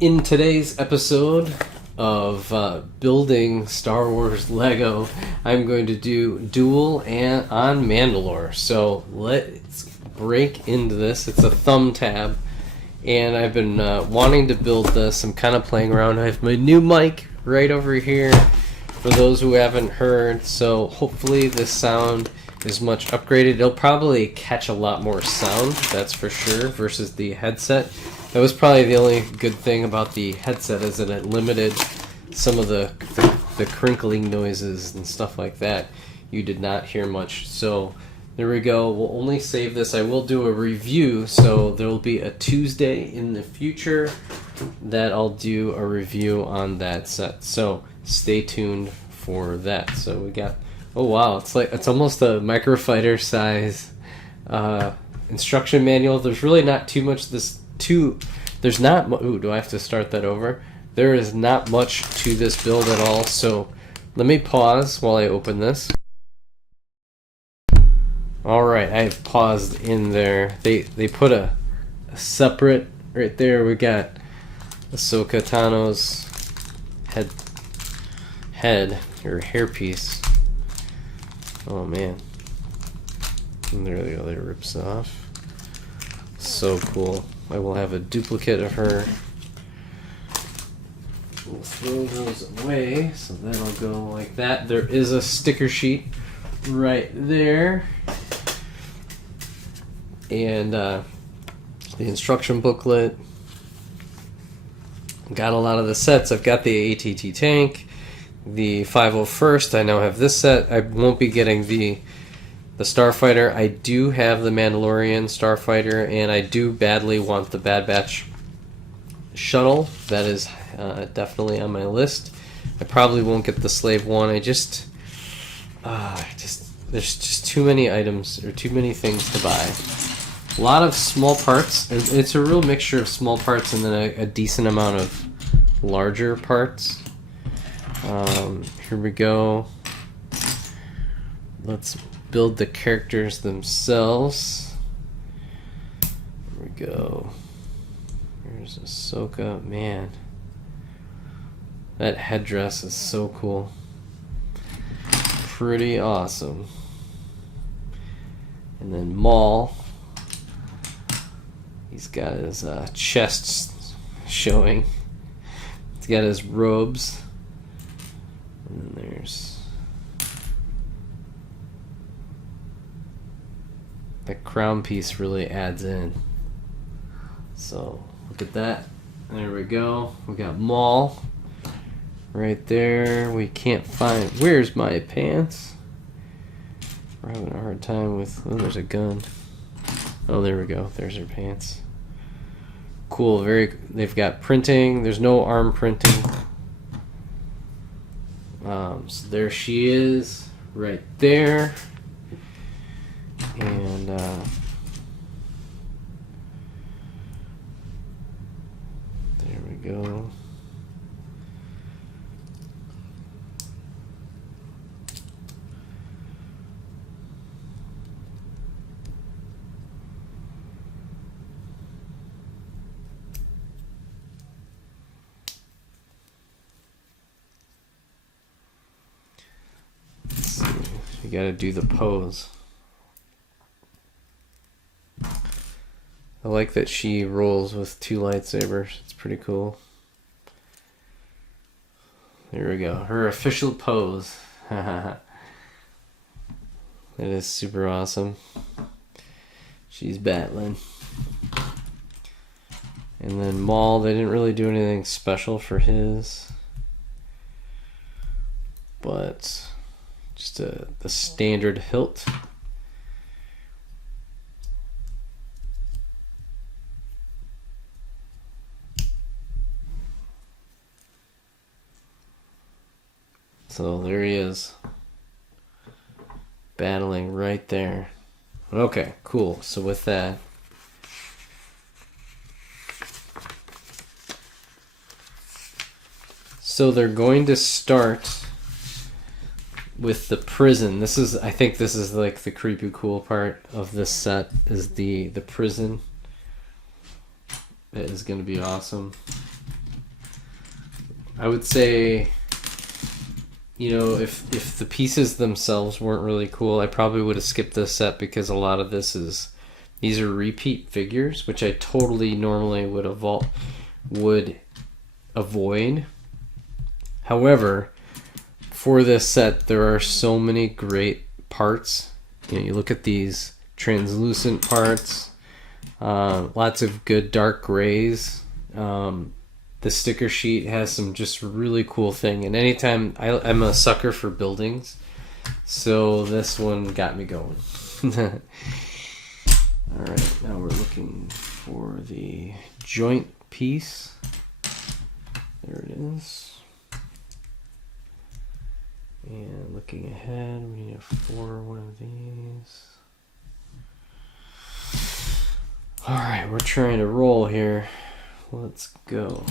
In today's episode of building Star Wars Lego, I'm going to do Duel on Mandalore. So let's break into this. It's a thumb tab, and I've been wanting to build this. I'm kind of playing around. I have my new mic right over here for those who haven't heard. So hopefully this sound is much upgraded. It'll probably catch a lot more sound, that's for sure, versus the headset. That was probably the only good thing about the headset, is that it limited some of the crinkling noises and stuff like that. You did not hear much. So there we go. We'll only save this. I will do a review, so there will be a Tuesday in the future that I'll do a review on that set. So stay tuned for that. So we got, oh wow, it's almost a microfighter size instruction manual. There's really not too much there's not ooh, do I have to start that over? There is not much to this build at all, so let me pause while I open this. Alright, I've paused in there. They put a separate, right there we got Ahsoka Tano's head or hairpiece. Oh man. And there we go, there, rips off. So cool. I will have a duplicate of her. We'll throw those away, so that'll go like that. There is a sticker sheet right there. And the instruction booklet. Got a lot of the sets. I've got the ATT tank, the 501st. I now have this set. I won't be getting the Starfighter. I do have the Mandalorian Starfighter, and I do badly want the Bad Batch shuttle. That is definitely on my list. I probably won't get the Slave One. There's just too many items, or too many things to buy. A lot of small parts. It's a real mixture of small parts and then a decent amount of larger parts. Here we go. Let's build the characters themselves. Here we go. Here's Ahsoka. Man, that headdress is so cool. Pretty awesome. And then Maul. He's got his chest showing. He's got his robes. And then there's the crown piece, really adds in. So look at that. There we go. We got Maul right there. We can't find, where's my pants? We're having a hard time with, oh, there's a gun. Oh, there we go. There's her pants. Cool. They've got printing. There's no arm printing. So there she is right there. And there we go. Let's see. You gotta do the pose. I like that she rolls with two lightsabers. It's pretty cool. There we go. Her official pose. That is super awesome. She's battling. And then Maul, they didn't really do anything special for his. But just the standard hilt. So there he is, battling right there. Okay, cool. So with that, so they're going to start with the prison. I think this is like the creepy cool part of this set, is the prison. It is going to be awesome. I would say, you know, if the pieces themselves weren't really cool, I probably would have skipped this set because a lot of these are repeat figures, which I totally normally would avoid. However, for this set, there are so many great parts. You know, you look at these translucent parts, lots of good dark grays. The sticker sheet has some just really cool thing, and anytime I'm a sucker for buildings, so this one got me going. All right, now we're looking for the joint piece. There it is. And looking ahead, we need one of these. All right, we're trying to roll here. Let's go.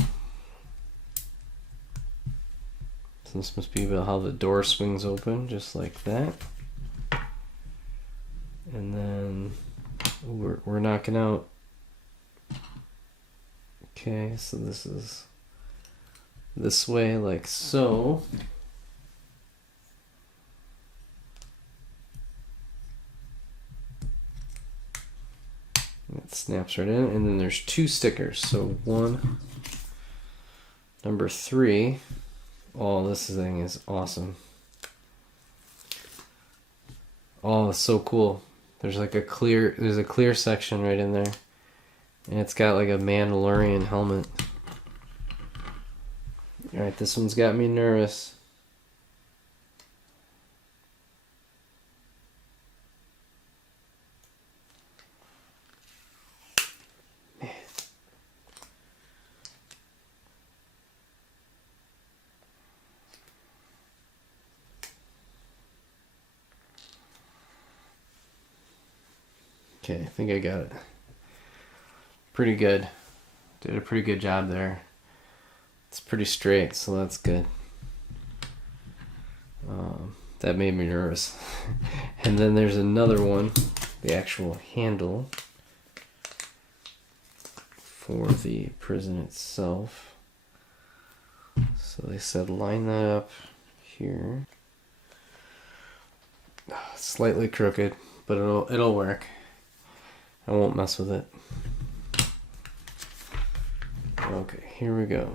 So this must be about how the door swings open, just like that. And then we're knocking out. Okay, so this is this way, like so. It snaps right in, and then there's two stickers. So one, number 3. Oh, this thing is awesome. Oh, it's so cool. There's a clear section right in there, and it's got like a Mandalorian helmet. All right, this one's got me nervous. Okay, I think I got it. Pretty good. Did a pretty good job there. It's pretty straight, so that's good. That made me nervous. And then there's another one, the actual handle for the prison itself. So they said line that up here. Slightly crooked, but it'll work. I won't mess with it. Okay, here we go.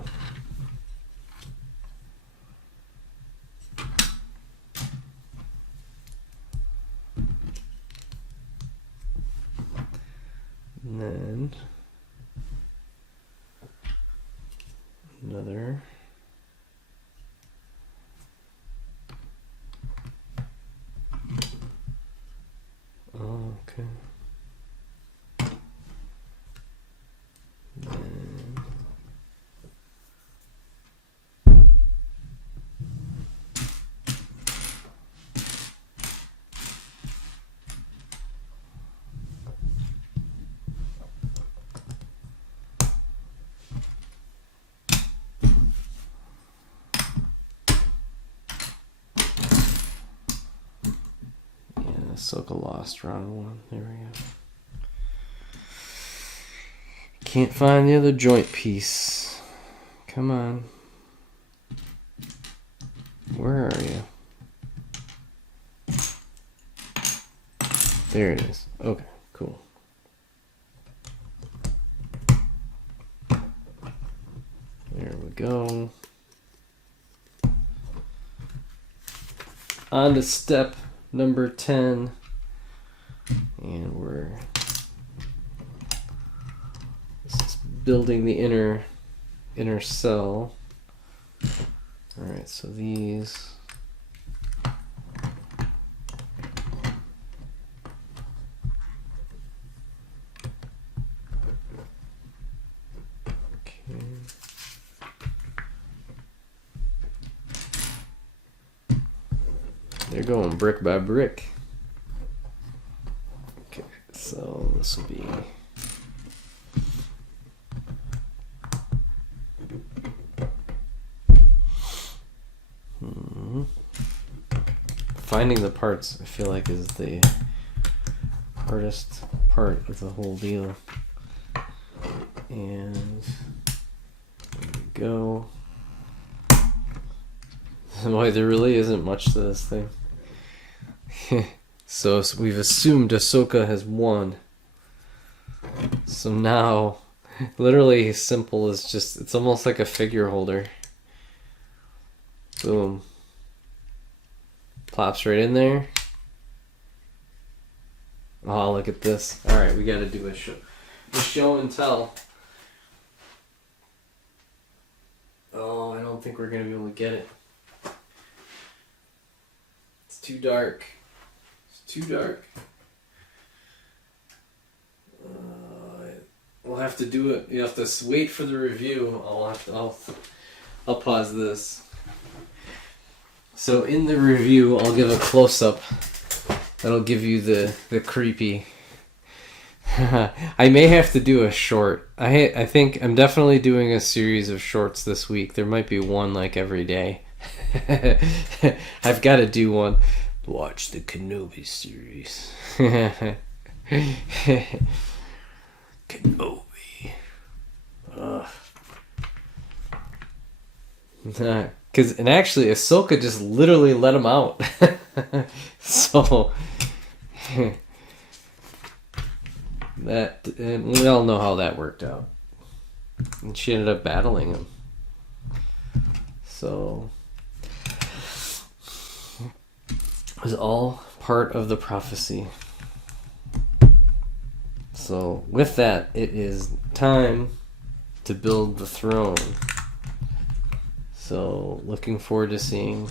And then another. Oh, okay. Ahsoka lost round 1. There we go. Can't find the other joint piece. Come on. Where are you? There it is. Okay, cool. There we go. On to step number 10. And this is building the inner cell. All right, so these. Okay. They're going brick by brick. Okay, so this will be finding the parts. I feel like is the hardest part of the whole deal. And there we go. Boy, there really isn't much to this thing. So we've assumed Ahsoka has won. So now, literally simple is just, it's almost like a figure holder. Boom. Plops right in there. Oh, look at this. Alright, we gotta do a show and tell. Oh, I don't think we're gonna be able to get it. It's too dark. It's too dark. We'll have to do it. You have to wait for the review. I'll pause this. So in the review, I'll give a close-up. That'll give you the creepy. I may have to do a short. I think I'm definitely doing a series of shorts this week. There might be one like every day. I've got to do one. Watch the Kenobi series. Kenobi. And actually, Ahsoka just literally let him out. So and we all know how that worked out. And she ended up battling him. So it was all part of the prophecy. So with that, it is time to build the throne. So looking forward to seeing.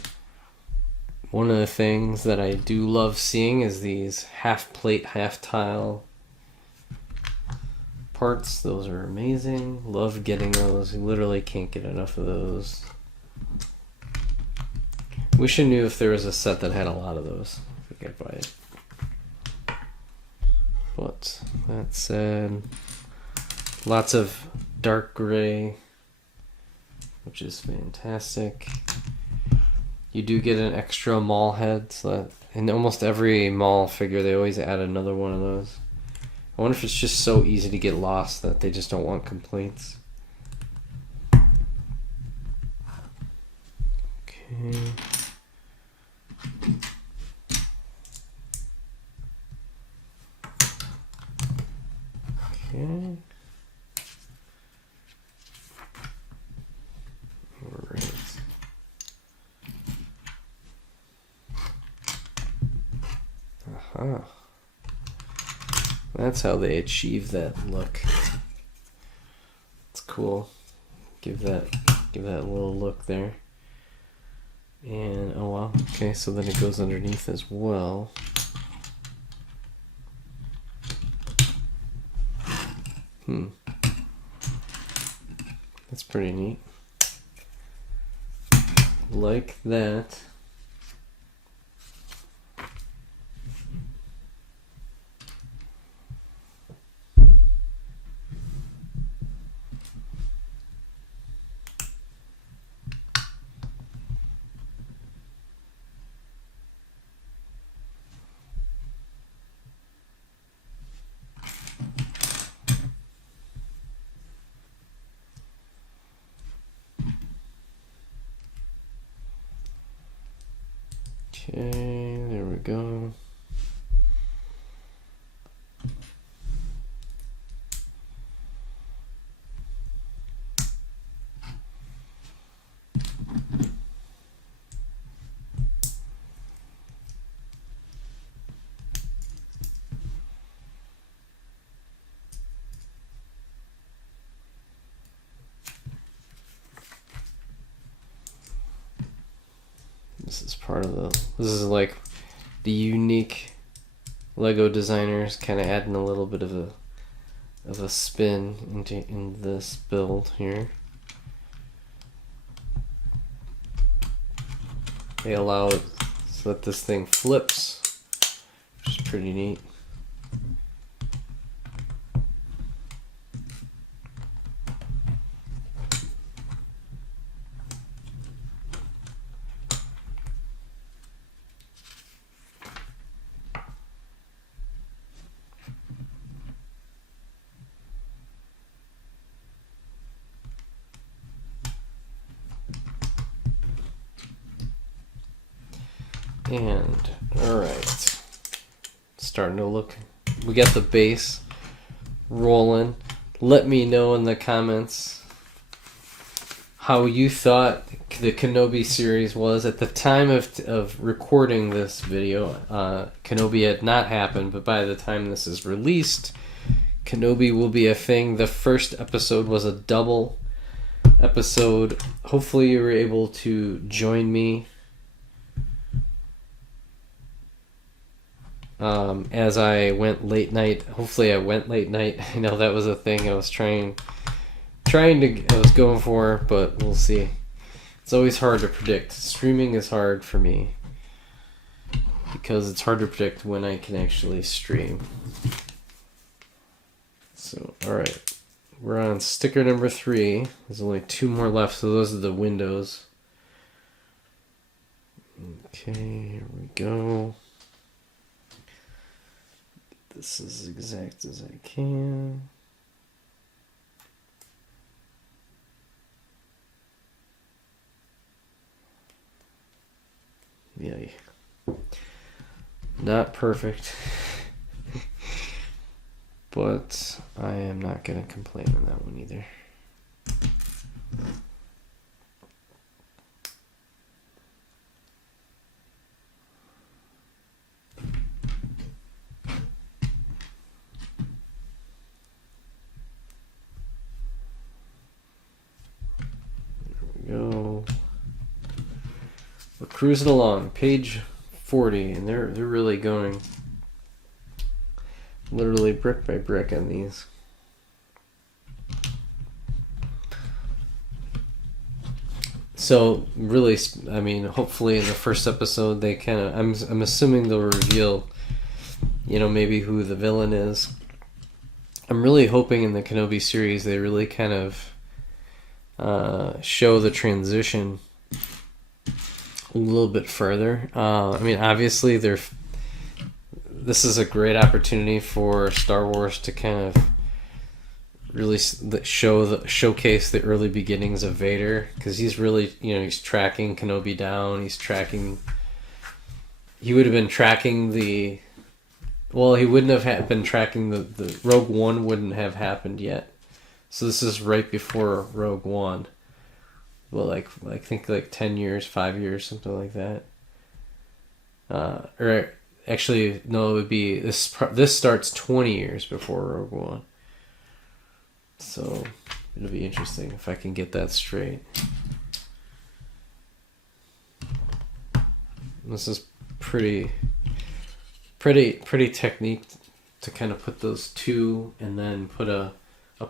One of the things that I do love seeing is these half plate, half tile parts. Those are amazing. Love getting those. You literally can't get enough of those. Wish I knew if there was a set that had a lot of those. I think I'd buy it. But that said, lots of dark gray, which is fantastic. You do get an extra Maul head, so that in almost every Maul figure they always add another one of those. I wonder if it's just so easy to get lost that they just don't want complaints. Okay. Okay. Alright. Aha. That's how they achieve that look. It's cool. Give that little look there. And oh wow. Okay, so then it goes underneath as well. That's pretty neat. Like that. Okay, there we go. This is like the unique Lego designers kind of adding a little bit of a spin in this build here. They allow it so that this thing flips, which is pretty neat. And, alright. Starting to look. We got the base rolling. Let me know in the comments how you thought the Kenobi series was. At the time of recording this video, Kenobi had not happened, but by the time this is released, Kenobi will be a thing. The first episode was a double episode. Hopefully you were able to join me as I went late night. Hopefully I went late night. I know that was a thing I was I was going for, but we'll see. It's always hard to predict. Streaming is hard for me because it's hard to predict when I can actually stream. So, alright. We're on sticker number 3. There's only 2 more left, so those are the windows. Okay, here we go. This is as exact as I can. Yeah. Not perfect. But I am not going to complain on that one either. There we go. We're cruising along. Page 40, and they're really going literally brick by brick on these. So really, I mean, hopefully in the first episode they kind of, I'm assuming they'll reveal, you know, maybe who the villain is. I'm really hoping in the Kenobi series they really kind of show the transition a little bit further. I mean, obviously this is a great opportunity for Star Wars to kind of really showcase the early beginnings of Vader, because he's really, you know, he's tracking Kenobi down. He would have been tracking he wouldn't have been tracking the Rogue One wouldn't have happened yet. So this is right before Rogue One. Well, I think 10 years, 5 years, something like that. Or actually, no, it would be this starts 20 years before Rogue One. So it'll be interesting if I can get that straight. This is pretty technique to kind of put those 2 and then put a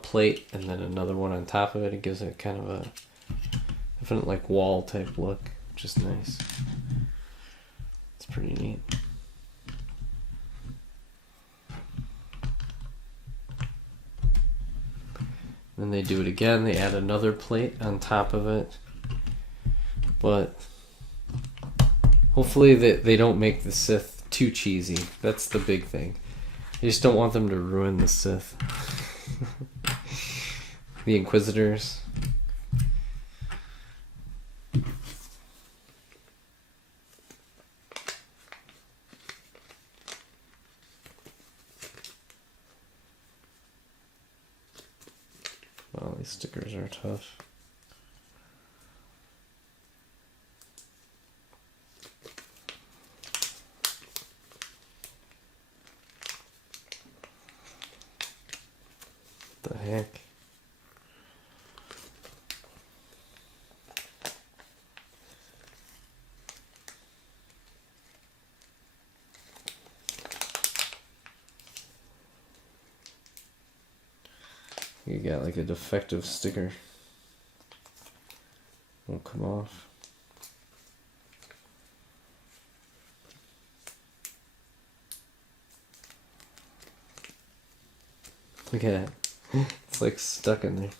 plate and then another one on top of it. It gives it kind of a definite like wall type look, which is nice. It's pretty neat. Then they do it again. They add another plate on top of it. But hopefully they don't make the Sith too cheesy. That's the big thing. I just don't want them to ruin the Sith. The Inquisitors. Wow, these stickers are tough. The heck? You got like a defective sticker. Won't come off. Look at that. It's like stuck in there.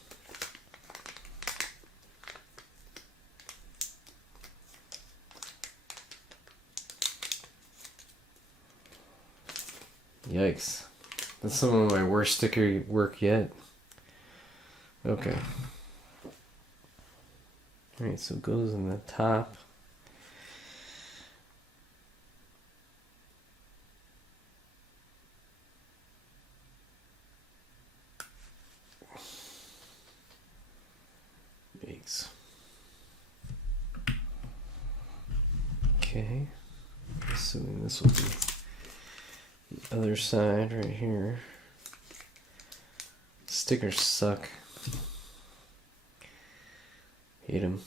Yikes. That's some of my worst sticker work yet. Okay. Alright, so it goes in the top. Yikes. Okay. Assuming this will be the other side right here. Stickers suck. Hate them.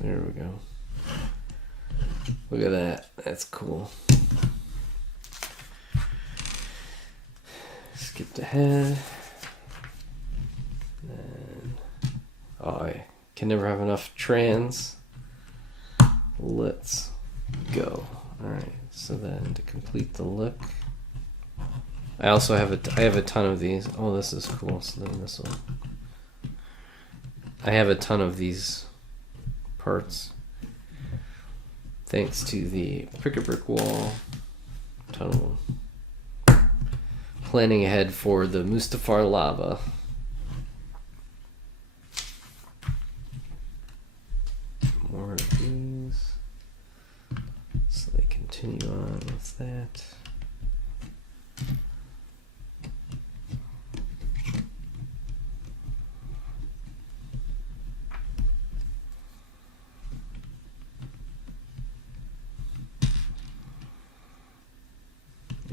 There we go. Look at that. That's cool. Skipped ahead. And, oh, I can never have enough trans. Let's go. Alright, so then to complete the look, I also have a ton of these. Oh, this is cool. So then this will. I have a ton of these parts. Thanks to the brick wall tunnel. Planning ahead for the Mustafar lava. More of these. So they continue on with that.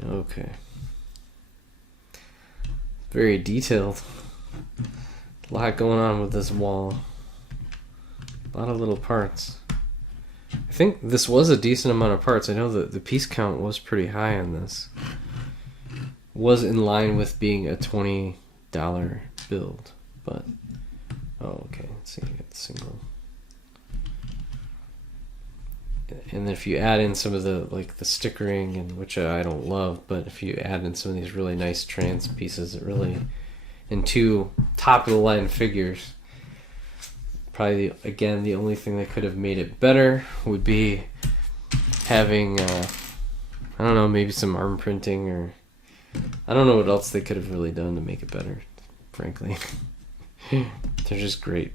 Okay. Very detailed. A lot going on with this wall. A lot of little parts. I think this was a decent amount of parts. I know that the piece count was pretty high on this. Was in line with being a $20 build, but oh, okay. Let's see, you got the single. And if you add in some of the the stickering, and which I don't love, but if you add in some of these really nice trans pieces, it really, and two top of the line figures, probably again the only thing that could have made it better would be having I don't know, maybe some arm printing, or I don't know what else they could have really done to make it better, frankly. They're just great.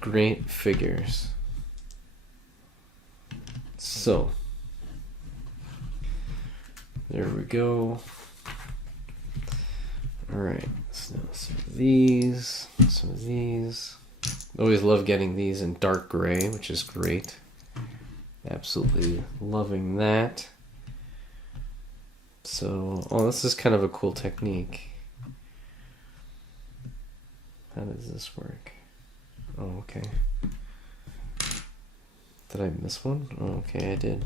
Great figures. So there we go. Alright, so some of these, some of these. Always love getting these in dark gray, which is great. Absolutely loving that. So, oh, this is kind of a cool technique. How does this work? Oh, okay. Did I miss one? Oh, okay, I did.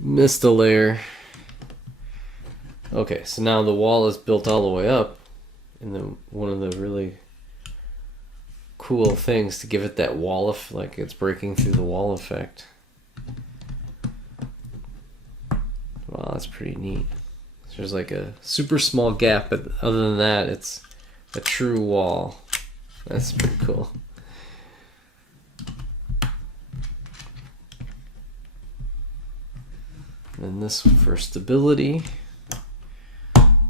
Missed a layer. Okay, so now the wall is built all the way up, and then one of the really cool things to give it that wall of like it's breaking through the wall effect. Wow, that's pretty neat. There's like a super small gap, but other than that, it's a true wall. That's pretty cool. And this for stability,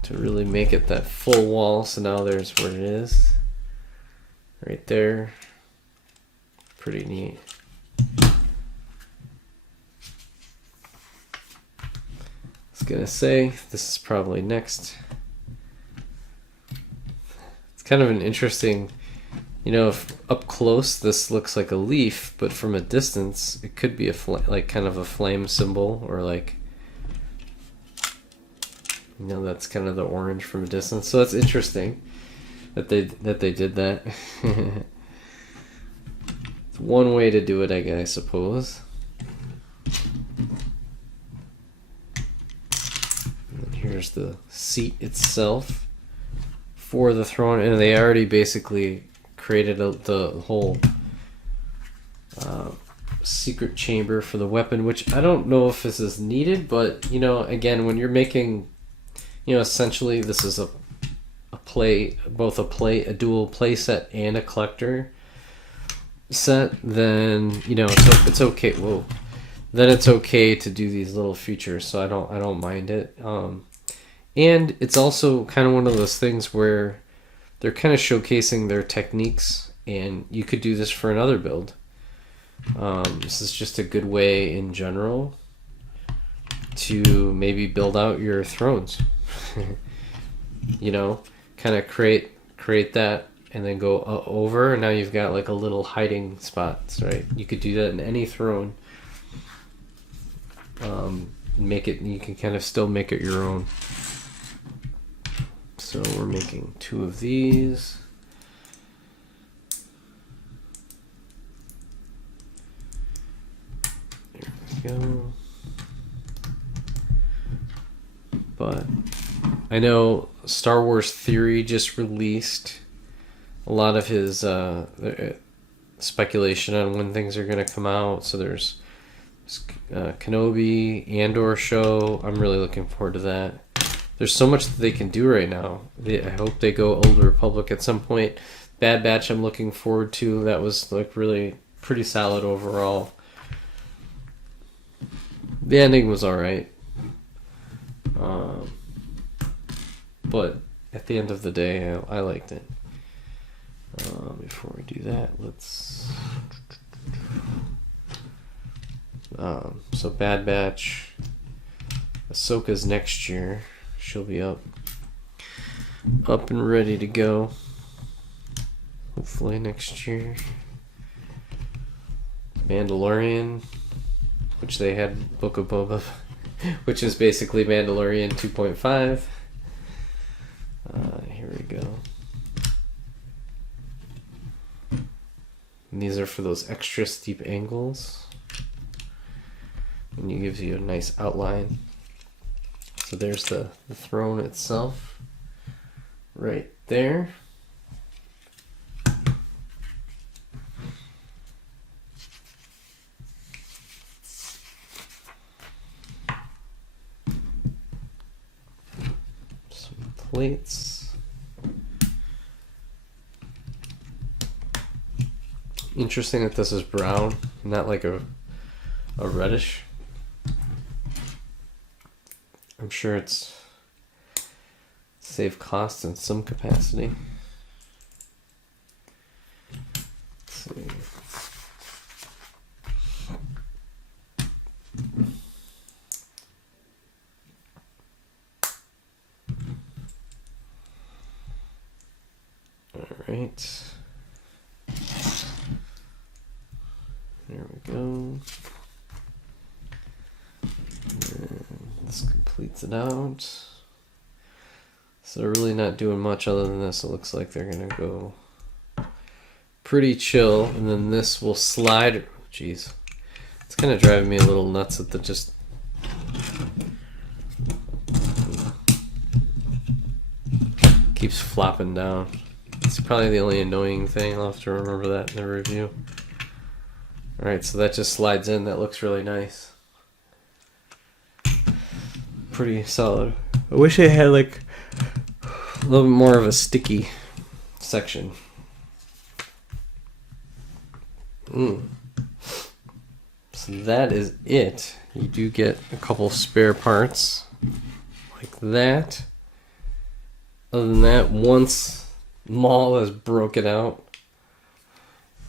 to really make it that full wall. So now there's where it is, right there. Pretty neat. Gonna say this is probably next. It's kind of an interesting, you know, if up close this looks like a leaf, but from a distance it could be a like kind of a flame symbol, or like, you know, that's kind of the orange from a distance. So that's interesting that they did that. It's one way to do it, I suppose. Here's the seat itself for the throne, and they already basically created the whole secret chamber for the weapon, which I don't know if this is needed, but you know, again, when you're making, you know, essentially this is a dual play set and a collector set, then you know it's okay. Whoa. then it's okay to do these little features. So I don't mind it. And it's also kind of one of those things where they're kind of showcasing their techniques, and you could do this for another build. This is just a good way in general to maybe build out your thrones. You know, kind of create that and then go over, and now you've got like a little hiding spots, right? You could do that in any throne. Make it, you can kind of still make it your own. So we're making 2 of these. There we go. But I know Star Wars Theory just released a lot of his speculation on when things are going to come out. So there's Kenobi, Andor show. I'm really looking forward to that. There's so much that they can do right now. I hope they go Old Republic at some point. Bad Batch I'm looking forward to. That was like really pretty solid overall. The ending was alright. But at the end of the day, I liked it. Before we do that, let's... so Bad Batch. Ahsoka's next year. She'll be up and ready to go. Hopefully next year. Mandalorian, which they had Book of Boba, which is basically Mandalorian 2.5. Here we go. And these are for those extra steep angles. And it gives you a nice outline. So there's the throne itself. Right there. Some plates. Interesting that this is brown, not like a reddish. I'm sure it's save costs in some capacity. Let's see. All right. There we go. This completes it out. So they're really not doing much other than this. It looks like they're gonna go pretty chill, and then this will slide. Jeez, it's kind of driving me a little nuts that the just keeps flopping down. It's probably the only annoying thing. I'll have to remember that in the review. All right, so that just slides in. That looks really nice. Pretty solid. I wish I had like a little bit more of a sticky section. So that is it. You do get a couple spare parts like that. Other than that, once Maul is broken out,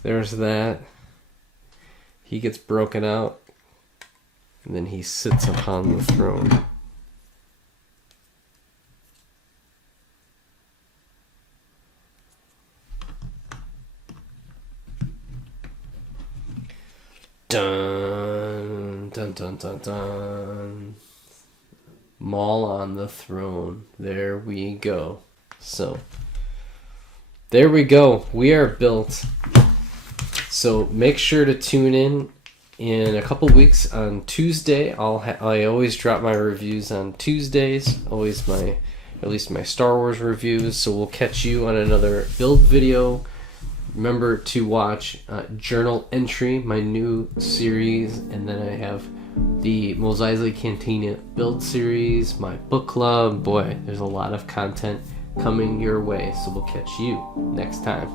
there's that. He gets broken out, and then he sits upon the throne. Dun, dun, dun, dun, dun. Maul on the throne. There we go. So, there we go. We are built. So make sure to tune in a couple weeks on Tuesday. I always drop my reviews on Tuesdays. Always at least my Star Wars reviews. So we'll catch you on another build video. Remember to watch Journal Entry, my new series, and then I have the Mos Eisley Cantina build series, my book club. Boy, there's a lot of content coming your way. So we'll catch you next time.